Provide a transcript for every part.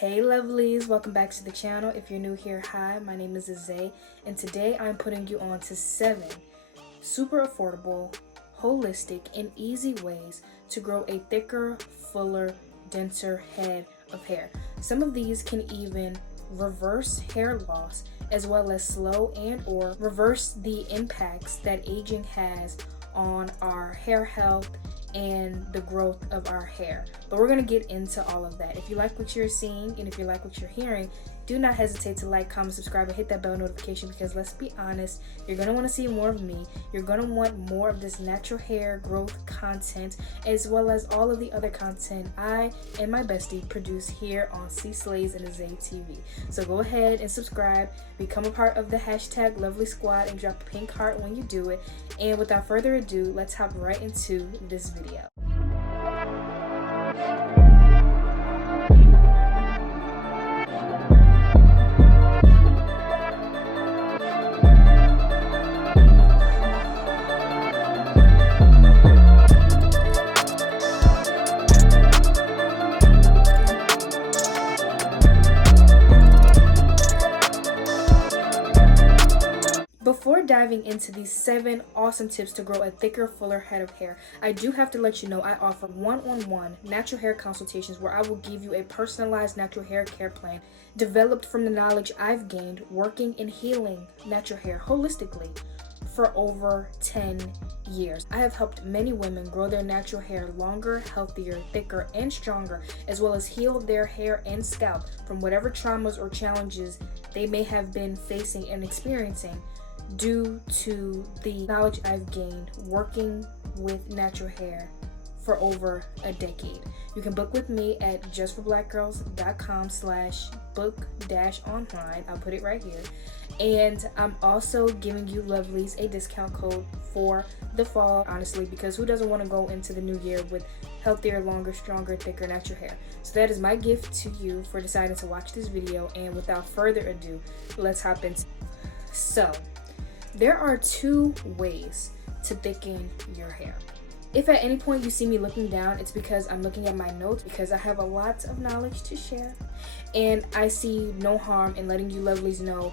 Hey lovelies, welcome back to the channel. If you're new here, hi, my name is Zay, and today I'm putting you on to 7 super affordable, holistic, and easy ways to grow a thicker, fuller, denser head of hair. Some of these can even reverse hair loss, as well as slow and or reverse the impacts that aging has on our hair health and the growth of our hair. But we're going to get into all of that. If you like what you're seeing and if you like what you're hearing, do not hesitate to like, comment, subscribe, and hit that bell notification, because let's be honest, you're going to want to see more of me. You're going to want more of this natural hair growth content, as well as all of the other content I and my bestie produce here on C Slays and Zay TV. So go ahead and subscribe, become a part of the hashtag Lovely Squad, and drop a pink heart when you do it. And without further ado, let's hop right into this video. Before diving into these 7 awesome tips to grow a thicker, fuller head of hair, I do have to let you know I offer one-on-one natural hair consultations where I will give you a personalized natural hair care plan developed from the knowledge I've gained working and healing natural hair holistically for over 10 years. I have helped many women grow their natural hair longer, healthier, thicker, and stronger, as well as heal their hair and scalp from whatever traumas or challenges they may have been facing and experiencing due to the knowledge I've gained working with natural hair for over a decade. You can book with me at justforblackgirls.com/book-online. I'll put it right here. And I'm also giving you lovelies a discount code for the fall, honestly, because who doesn't want to go into the new year with healthier, longer, stronger, thicker natural hair? So that is my gift to you for deciding to watch this video. And without further ado, let's hop into it. So there are 2 ways to thicken your hair. If at any point you see me looking down, it's because I'm looking at my notes, because I have a lot of knowledge to share, and I see no harm in letting you lovelies know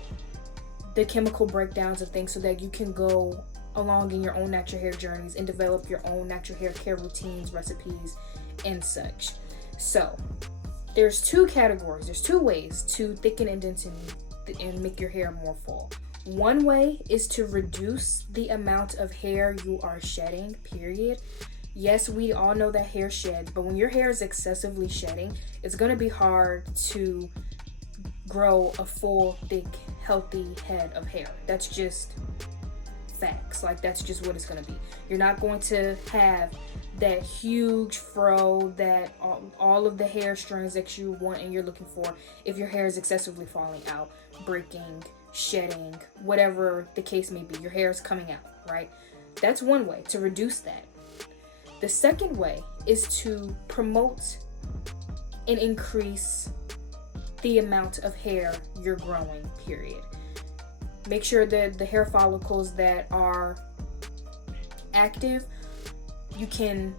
the chemical breakdowns of things so that you can go along in your own natural hair journeys and develop your own natural hair care routines, recipes, and such. So there's 2 categories. There's 2 ways to thicken and densen and make your hair more full. One way is to reduce the amount of hair you are shedding, period. Yes, we all know that hair sheds, but when your hair is excessively shedding, it's going to be hard to grow a full, thick, healthy head of hair. That's just facts. Like, that's just what it's going to be. You're not going to have that huge fro, that all of the hair strands that you want and you're looking for if your hair is excessively falling out, breaking, shedding, whatever the case may be. Your hair is coming out, right? That's one way to reduce that. The second way is to promote and increase the amount of hair you're growing, period. Make sure that the hair follicles that are active, you can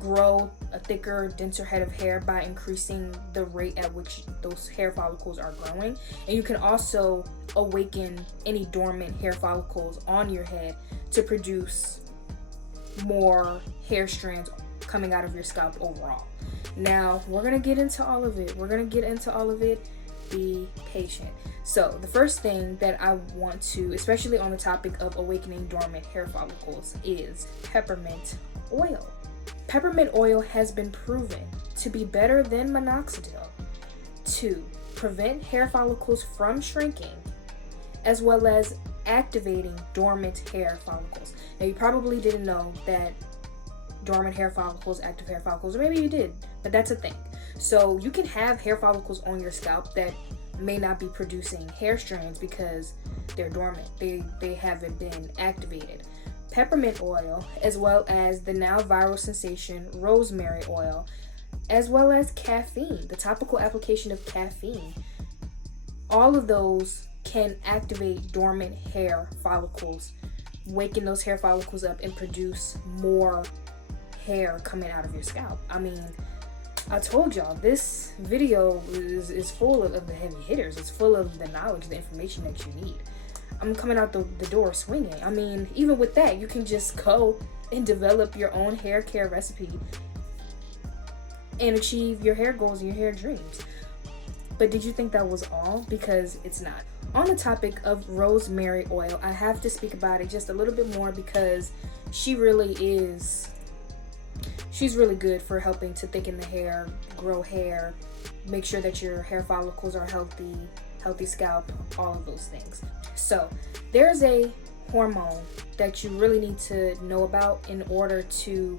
grow a thicker, denser head of hair by increasing the rate at which those hair follicles are growing. And you can also awaken any dormant hair follicles on your head to produce more hair strands coming out of your scalp overall. Now, we're going to get into all of it. Be patient. So the first thing that I want to, especially on the topic of awakening dormant hair follicles, is peppermint oil. Peppermint oil has been proven to be better than minoxidil to prevent hair follicles from shrinking, as well as activating dormant hair follicles. Now, you probably didn't know that dormant hair follicles, active hair follicles, or maybe you did, but that's a thing. So you can have hair follicles on your scalp that may not be producing hair strands because they're dormant. They haven't been activated. Peppermint oil, as well as the now viral sensation rosemary oil, as well as caffeine, the topical application of caffeine, all of those can activate dormant hair follicles, waken those hair follicles up and produce more hair coming out of your scalp. I mean, I told y'all, this video is full of the heavy hitters. It's full of the knowledge, the information that you need. I'm coming out the door swinging. I mean, even with that, you can just go and develop your own hair care recipe and achieve your hair goals and your hair dreams. But did you think that was all? Because it's not. On the topic of rosemary oil, I have to speak about it just a little bit more because she's really good for helping to thicken the hair, grow hair, make sure that your hair follicles are healthy scalp, all of those things. So there's a hormone that you really need to know about in order to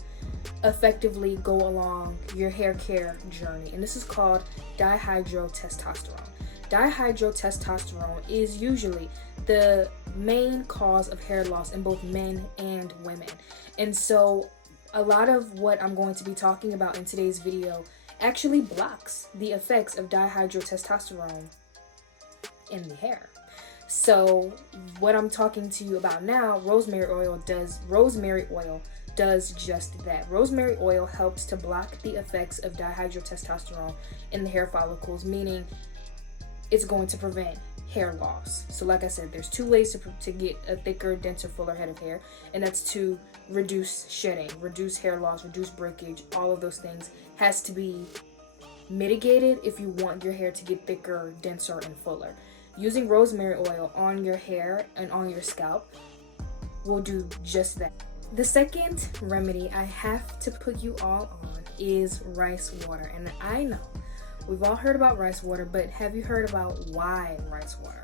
effectively go along your hair care journey, and this is called dihydrotestosterone. Dihydrotestosterone is usually the main cause of hair loss in both men and women, and so a lot of what I'm going to be talking about in today's video actually blocks the effects of dihydrotestosterone in the hair. So what I'm talking to you about now, rosemary oil does just that. Rosemary oil helps to block the effects of dihydrotestosterone in the hair follicles, meaning it's going to prevent hair loss. So like I said, there's two ways to get a thicker, denser, fuller head of hair, and that's to reduce shedding, reduce hair loss, reduce breakage. All of those things has to be mitigated if you want your hair to get thicker, denser, and fuller. Using rosemary oil on your hair and on your scalp will do just that. The second remedy I have to put you all on is rice water. And I know we've all heard about rice water, but have you heard about why rice water?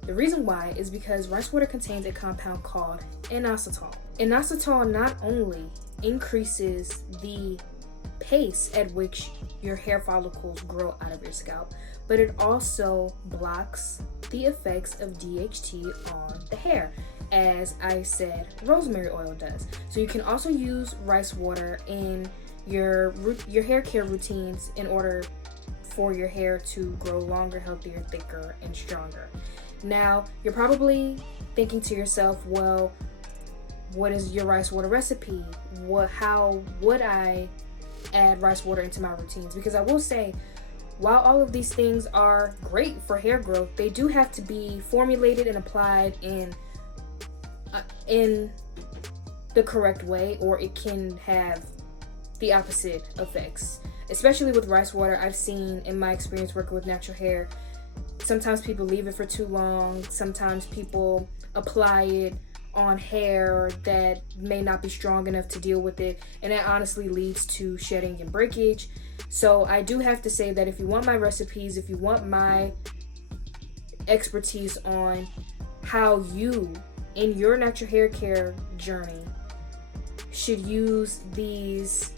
The reason why is because rice water contains a compound called inositol. Inositol not only increases the pace at which your hair follicles grow out of your scalp, but it also blocks the effects of DHT on the hair, as I said rosemary oil does. So you can also use rice water in your hair care routines in order for your hair to grow longer, healthier, thicker, and stronger. Now, you're probably thinking to yourself, well, what is your rice water recipe? How would I add rice water into my routines? Because I will say, while all of these things are great for hair growth, they do have to be formulated and applied in the correct way, or it can have the opposite effects. Especially with rice water, I've seen in my experience working with natural hair, sometimes people leave it for too long. Sometimes people apply it on hair that may not be strong enough to deal with it, and that honestly leads to shedding and breakage. So I do have to say that if you want my recipes, if you want my expertise on how you in your natural hair care journey should use these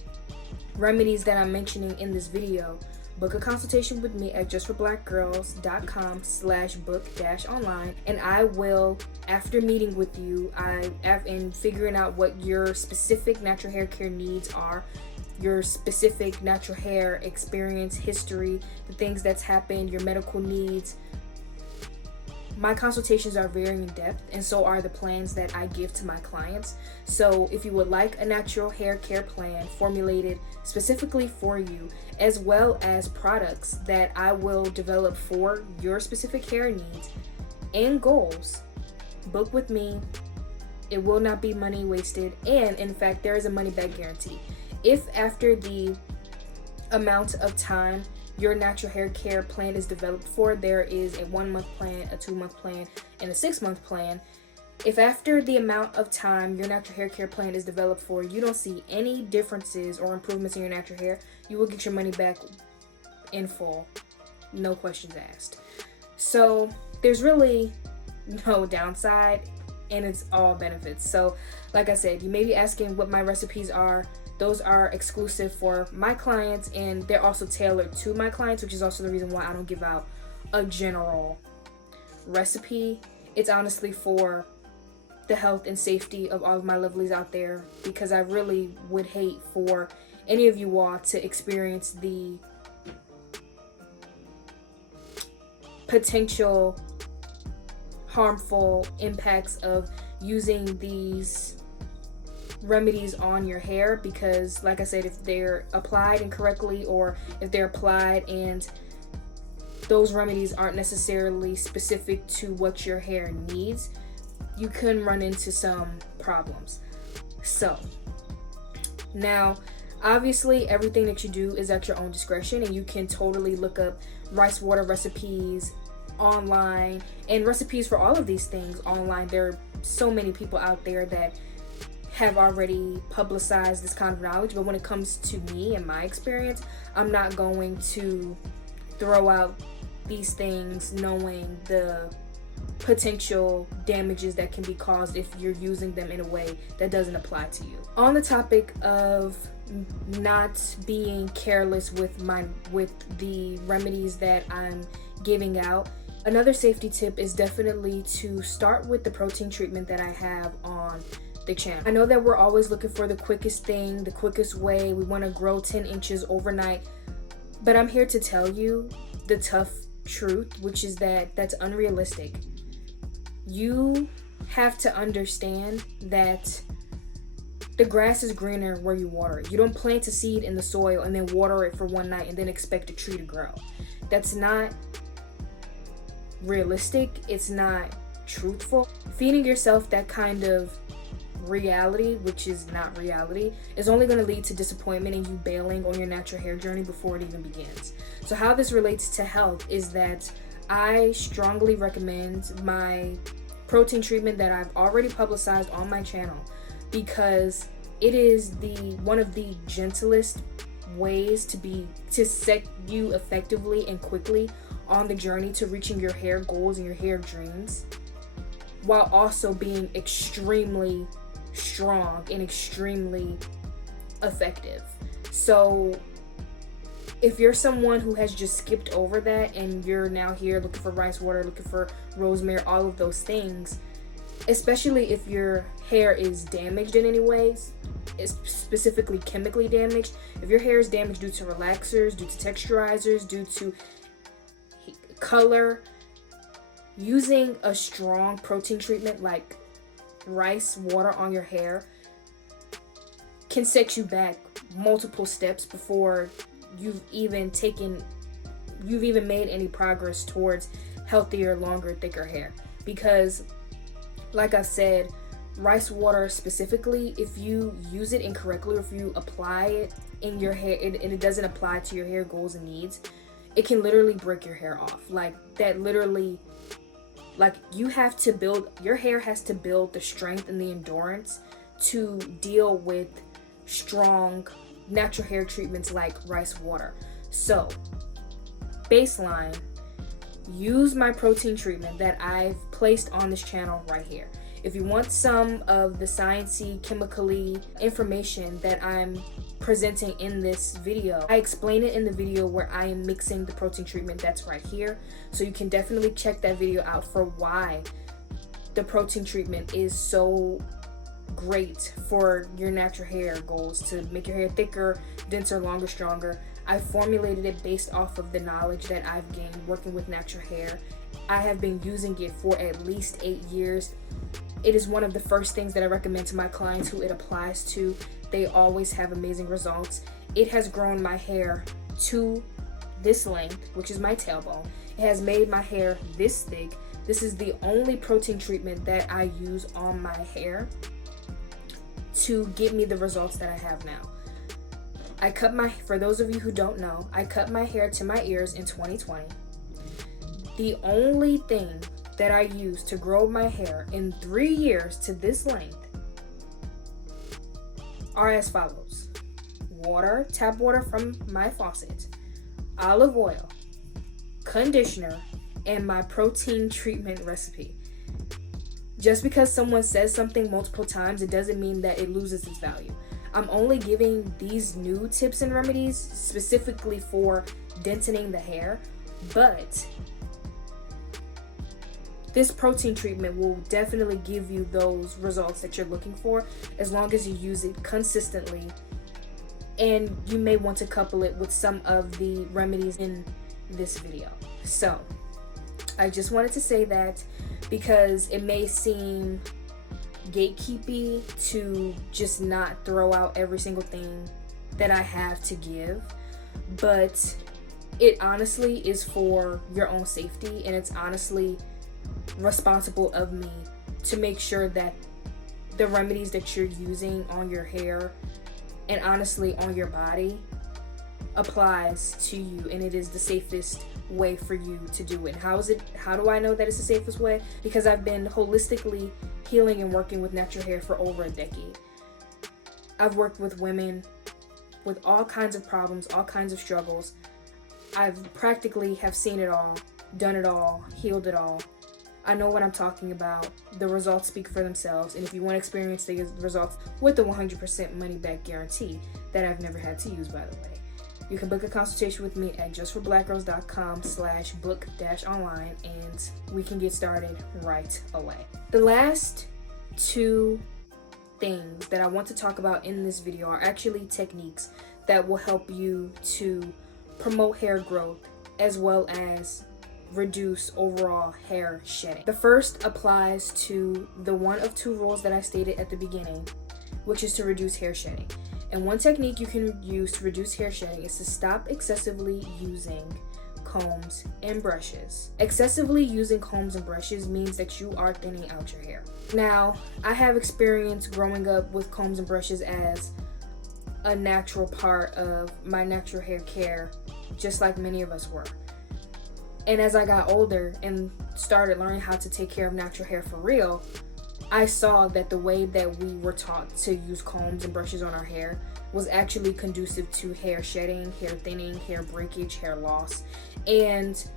remedies that I'm mentioning in this video, book a consultation with me at justforblackgirls.com/book-online, and I will, after meeting with you and figuring out what your specific natural hair care needs are, your specific natural hair experience, history, the things that's happened, your medical needs. My consultations are very in depth, and so are the plans that I give to my clients. So if you would like a natural hair care plan formulated specifically for you, as well as products that I will develop for your specific hair needs and goals, book with me. It will not be money wasted, and in fact, there is a money back guarantee. If after the amount of time your natural hair care plan is developed for, there is a 1-month plan, a 2-month plan, and a 6-month plan. If after the amount of time your natural hair care plan is developed for, you don't see any differences or improvements in your natural hair, you will get your money back in full, no questions asked. So there's really no downside, and it's all benefits. So like I said, you may be asking what my recipes are. Those are exclusive for my clients, and they're also tailored to my clients, which is also the reason why I don't give out a general recipe. It's honestly for the health and safety of all of my lovelies out there, because I really would hate for any of you all to experience the potential harmful impacts of using these remedies on your hair, because like I said, if they're applied incorrectly, or if they're applied and those remedies aren't necessarily specific to what your hair needs, you can run into some problems. So now, obviously, everything that you do is at your own discretion, and you can totally look up rice water recipes online and recipes for all of these things online. There are so many people out there that have already publicized this kind of knowledge, but when it comes to me and my experience, I'm not going to throw out these things knowing the potential damages that can be caused if you're using them in a way that doesn't apply to you. On the topic of not being careless with the remedies that I'm giving out, another safety tip is definitely to start with the protein treatment that I have on the channel. I know that we're always looking for the quickest thing, the quickest way. We want to grow 10 inches overnight, but I'm here to tell you the tough truth, which is that that's unrealistic. You have to understand that the grass is greener where you water it. You don't plant a seed in the soil and then water it for one night and then expect a tree to grow. That's not realistic. It's not truthful. Feeding yourself that kind of reality, which is not reality, is only going to lead to disappointment and you bailing on your natural hair journey before it even begins. So how this relates to health is that I strongly recommend my protein treatment that I've already publicized on my channel, because it is one of the gentlest ways to set you effectively and quickly on the journey to reaching your hair goals and your hair dreams, while also being extremely strong and extremely effective. So if you're someone who has just skipped over that and you're now here looking for rice water, looking for rosemary, all of those things, especially if your hair is damaged in any ways, specifically chemically damaged, if your hair is damaged due to relaxers, due to texturizers, due to color, using a strong protein treatment like rice water on your hair can set you back multiple steps before you've even made any progress towards healthier, longer, thicker hair. Because like I said, rice water specifically, if you use it incorrectly, or if you apply it in your hair and it doesn't apply to your hair goals and needs, it can literally break your hair off. Like that, literally, like your hair has to build the strength and the endurance to deal with strong natural hair treatments like rice water. So baseline, use my protein treatment that I've placed on this channel right here. If you want some of the sciencey, chemically information that I'm presenting in this video, I explain it in the video where I am mixing the protein treatment that's right here. So you can definitely check that video out for why the protein treatment is so great for your natural hair goals, to make your hair thicker, denser, longer, stronger. I formulated it based off of the knowledge that I've gained working with natural hair. I have been using it for at least 8 years. It is one of the first things that I recommend to my clients who it applies to. They always have amazing results. It has grown my hair to this length, which is my tailbone. It has made my hair this thick. This is the only protein treatment that I use on my hair to give me the results that I have now. For those of you who don't know, I cut my hair to my ears in 2020. The only thing that I used to grow my hair in 3 years to this length are as follows: water, tap water from my faucet, olive oil, conditioner, and my protein treatment recipe. Just because someone says something multiple times, it doesn't mean that it loses its value. I'm only giving these new tips and remedies specifically for dentening the hair, but this protein treatment will definitely give you those results that you're looking for as long as you use it consistently. And you may want to couple it with some of the remedies in this video. So I just wanted to say that because it may seem gatekeepy to just not throw out every single thing that I have to give, but it honestly is for your own safety, and it's honestly responsible of me to make sure that the remedies that you're using on your hair and honestly on your body applies to you, and it is the safest way for you to do it. How do I know that it's the safest way? Because I've been holistically healing and working with natural hair for over a decade. I've worked with women with all kinds of problems, all kinds of struggles. I've practically have seen it all, done it all, healed it all. I know what I'm talking about. The results speak for themselves, and if you want to experience the results with the 100% money back guarantee that I've never had to use, by the way, you can book a consultation with me at justforblackgirls.com/book-online, and we can get started right away. The last two things that I want to talk about in this video are actually techniques that will help you to promote hair growth as well as reduce overall hair shedding. The first applies to the one of two rules that I stated at the beginning, which is to reduce hair shedding. And one technique you can use to reduce hair shedding is to stop excessively using combs and brushes. Excessively using combs and brushes means that you are thinning out your hair. Now, I have experience growing up with combs and brushes as a natural part of my natural hair care, just like many of us were. And as I got older and started learning how to take care of natural hair for real, I saw that the way that we were taught to use combs and brushes on our hair was actually conducive to hair shedding, hair thinning, hair breakage, hair loss, and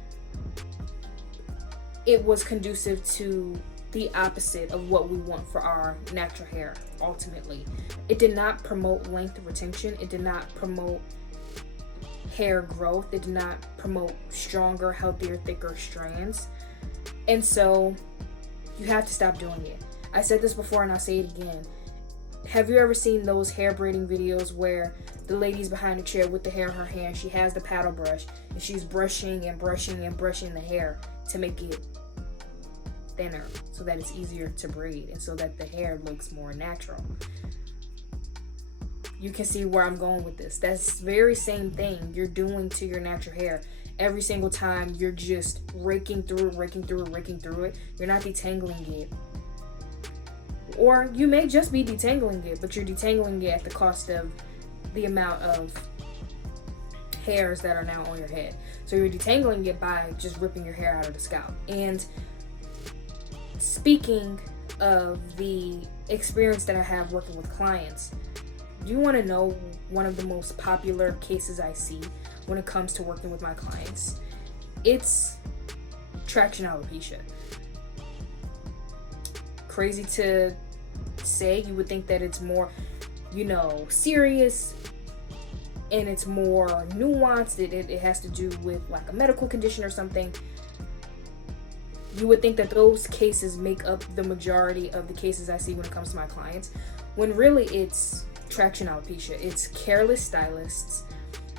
it was conducive to the opposite of what we want for our natural hair ultimately. It did not promote length retention. It did not promote hair growth. It did not promote stronger, healthier, thicker strands. And so you have to stop doing it. I said this before and I'll say it again. Have you ever seen those hair braiding videos where the lady's behind the chair with the hair in her hand, she has the paddle brush, and she's brushing and brushing and brushing the hair to make it thinner so that it's easier to braid and so that the hair looks more natural? You can see where I'm going with this. That's the very same thing you're doing to your natural hair. Every single time you're just raking through it. You're not detangling it. Or you may just be detangling it, but you're detangling it at the cost of the amount of hairs that are now on your head. So you're detangling it by just ripping your hair out of the scalp. And speaking of the experience that I have working with clients, do you want to know one of the most popular cases I see when it comes to working with my clients? It's traction alopecia. Crazy to say, you would think that it's more, serious and it's more nuanced. It has to do with like a medical condition or something. You would think that those cases make up the majority of the cases I see when it comes to my clients, when really it's traction alopecia. It's careless stylists.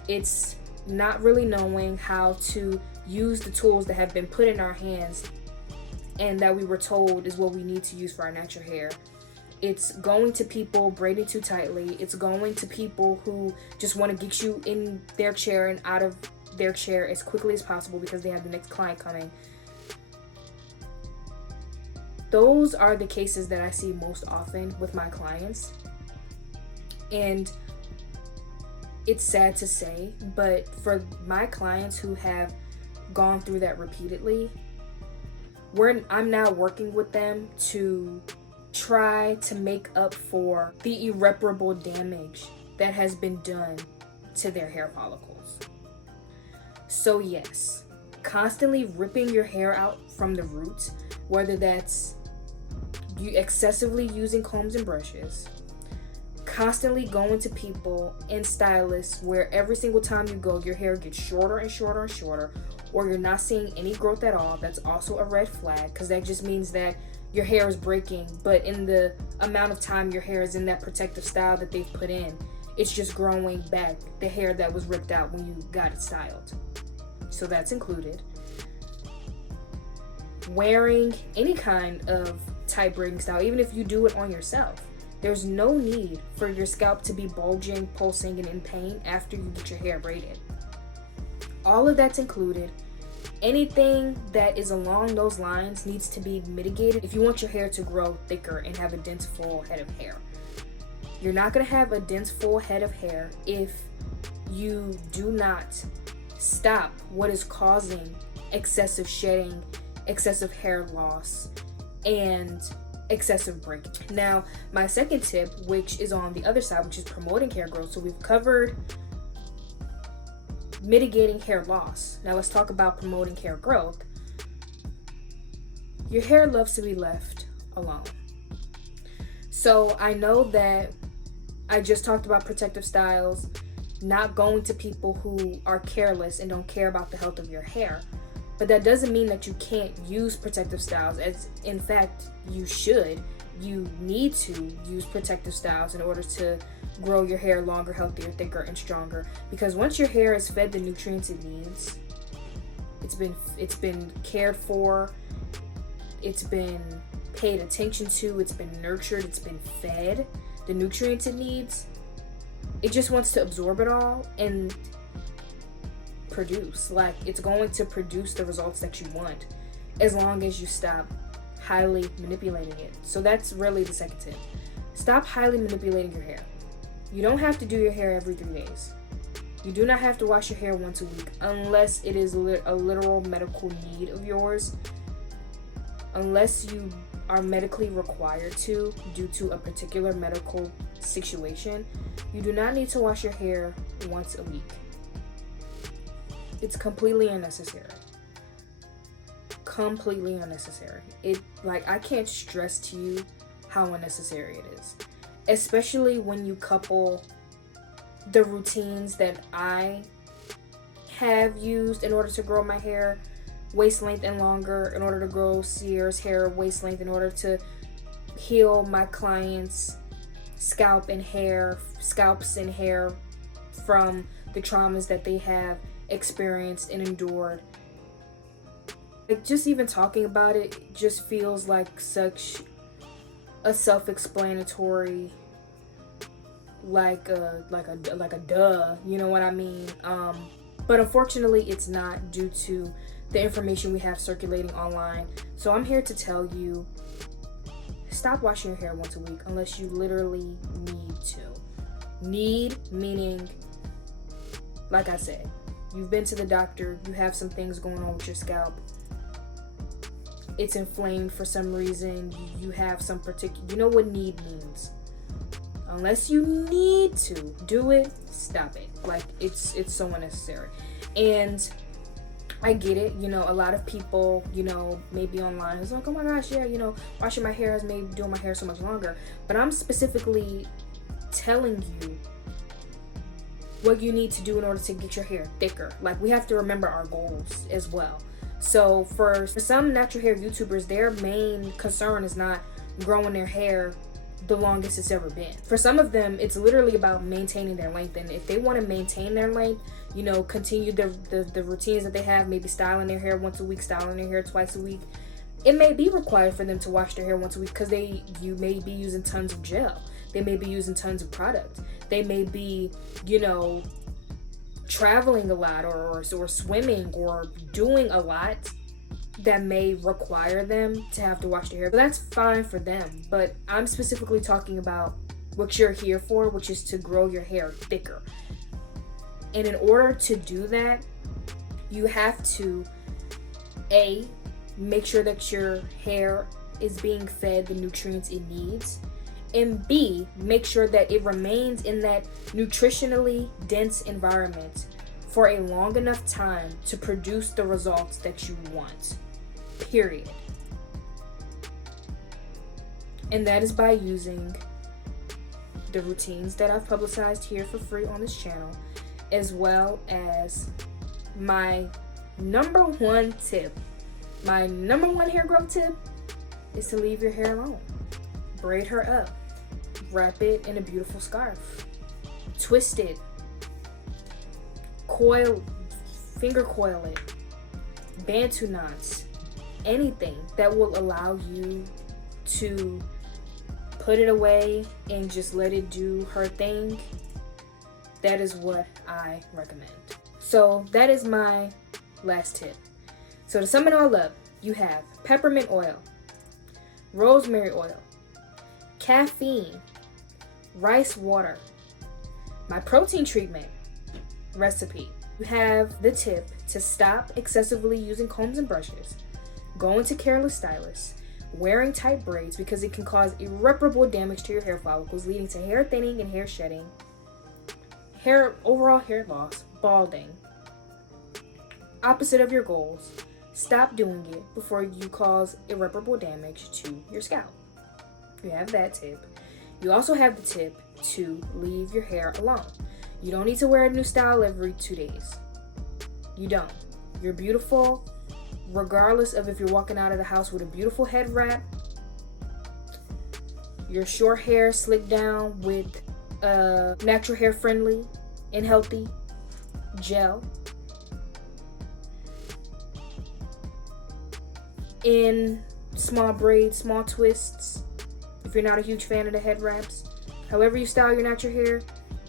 It's not really knowing how to use the tools that have been put in our hands and that we were told is what we need to use for our natural hair. It's going to people braiding too tightly. It's going to people who just want to get you in their chair and out of their chair as quickly as possible because they have the next client coming. Those are the cases that I see most often with my clients. And it's sad to say, but for my clients who have gone through that repeatedly, I'm now working with them to try to make up for the irreparable damage that has been done to their hair follicles. So yes, constantly ripping your hair out from the roots, whether that's you excessively using combs and brushes, constantly going to people and stylists where every single time you go, your hair gets shorter and shorter and shorter, or you're not seeing any growth at all. That's also a red flag, because that just means that your hair is breaking, but in the amount of time your hair is in that protective style that they've put in, it's just growing back the hair that was ripped out when you got it styled. So that's included. Wearing any kind of type braiding style, even if you do it on yourself. There's no need for your scalp to be bulging, pulsing, and in pain after you get your hair braided. All of that's included. Anything that is along those lines needs to be mitigated if you want your hair to grow thicker and have a dense, full head of hair. You're not going to have a dense, full head of hair if you do not stop what is causing excessive shedding, excessive hair loss, and excessive breaking. Now, my second tip, which is on the other side, which is promoting hair growth. So we've covered mitigating hair loss. Now let's talk about promoting hair growth. Your hair loves to be left alone. So I know that I just talked about protective styles, not going to people who are careless and don't care about the health of your hair. But that doesn't mean that you can't use protective styles, as in fact you should. You need to use protective styles in order to grow your hair longer, healthier, thicker, and stronger. Because once your hair is fed the nutrients it needs, it's been cared for, it's been paid attention to, it's been nurtured, it's been fed the nutrients it needs, it just wants to absorb it all and produce. Like, it's going to produce the results that you want as long as you stop highly manipulating it. So that's really the second tip. Stop highly manipulating your hair. You don't have to do your hair every 3 days. You do not have to wash your hair once a week unless it is a literal medical need of yours. Unless you are medically required to due to a particular medical situation, you do not need to wash your hair once a week. It's completely unnecessary. Completely unnecessary. I can't stress to you how unnecessary it is. Especially when you couple the routines that I have used in order to grow my hair waist length and longer, in order to grow Sierra's hair waist length, in order to heal my clients' scalps and hair from the traumas that they have experienced and endured. Like, just even talking about it just feels like such a self-explanatory, like a duh, you know what I mean? But unfortunately it's not, due to the information we have circulating online. So I'm here to tell you, stop washing your hair once a week unless you literally need to. Need meaning, like I said, you've been to the doctor, you have some things going on with your scalp, it's inflamed for some reason, you have some particular, you know what need means. Unless you need to do it, stop it. Like, it's so unnecessary. And I get it, you know, a lot of people, you know, maybe online is like, oh my gosh, yeah, you know, washing my hair has made doing my hair so much longer. But I'm specifically telling you what you need to do in order to get your hair thicker. Like, we have to remember our goals as well. So for some natural hair YouTubers, their main concern is not growing their hair the longest it's ever been. For some of them, it's literally about maintaining their length. And if they want to maintain their length, you know, continue the routines that they have, maybe styling their hair once a week, styling their hair twice a week, it may be required for them to wash their hair once a week because you may be using tons of gel. They may be using tons of product. They may be, you know, traveling a lot or swimming or doing a lot that may require them to have to wash their hair. But that's fine for them. But I'm specifically talking about what you're here for, which is to grow your hair thicker. And in order to do that, you have to A, make sure that your hair is being fed the nutrients it needs, and B, make sure that it remains in that nutritionally dense environment for a long enough time to produce the results that you want, period. And that is by using the routines that I've publicized here for free on this channel, as well as my number one tip. My number one hair growth tip is to leave your hair alone. Braid her up. Wrap it in a beautiful scarf. Twist it. Finger coil it. Bantu knots. Anything that will allow you to put it away and just let it do her thing, that is what I recommend. So that is my last tip. So to sum it all up, you have peppermint oil, rosemary oil, caffeine, rice water, my protein treatment recipe. You have the tip to stop excessively using combs and brushes, going to careless stylists, wearing tight braids because it can cause irreparable damage to your hair follicles, leading to hair thinning and hair shedding, overall hair loss, balding. Opposite of your goals, stop doing it before you cause irreparable damage to your scalp. You have that tip. You also have the tip to leave your hair alone. You don't need to wear a new style every 2 days. You don't. You're beautiful regardless of if you're walking out of the house with a beautiful head wrap, your short hair slicked down with natural hair friendly and healthy gel, in small braids, small twists, if you're not a huge fan of the head wraps. However you style your natural hair,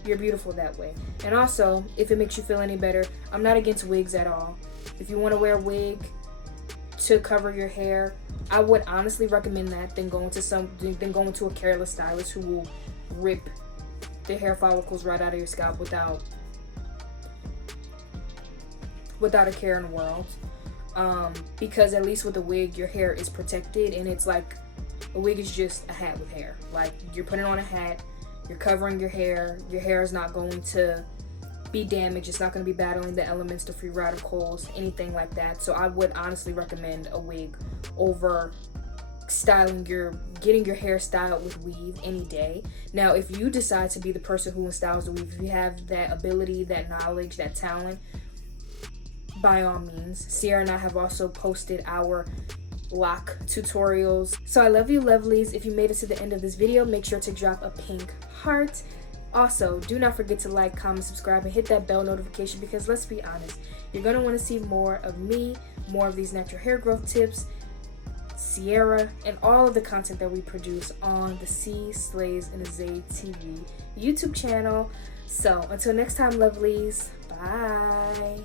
you're beautiful that way. And also, if it makes you feel any better, I'm not against wigs at all. If you want to wear a wig to cover your hair, I would honestly recommend that than going to a careless stylist who will rip the hair follicles right out of your scalp without a care in the world. Because at least with a wig, your hair is protected, and it's like a wig is just a hat with hair. Like, you're putting on a hat, you're covering your hair is not going to be damaged, it's not going to be battling the elements, the free radicals, anything like that. So I would honestly recommend a wig over getting your hair styled with weave any day. Now, if you decide to be the person who styles the weave, if you have that ability, that knowledge, that talent, by all means. Sierra and I have also posted our lock tutorials. So I love you, lovelies. If you made it to the end of this video, make sure to drop a pink heart. Also, do not forget to like, comment, subscribe, and hit that bell notification, because let's be honest, you're going to want to see more of me, more of these natural hair growth tips, Sierra, and all of the content that we produce on the C Slays and the Zay TV YouTube channel. So until next time, lovelies, bye.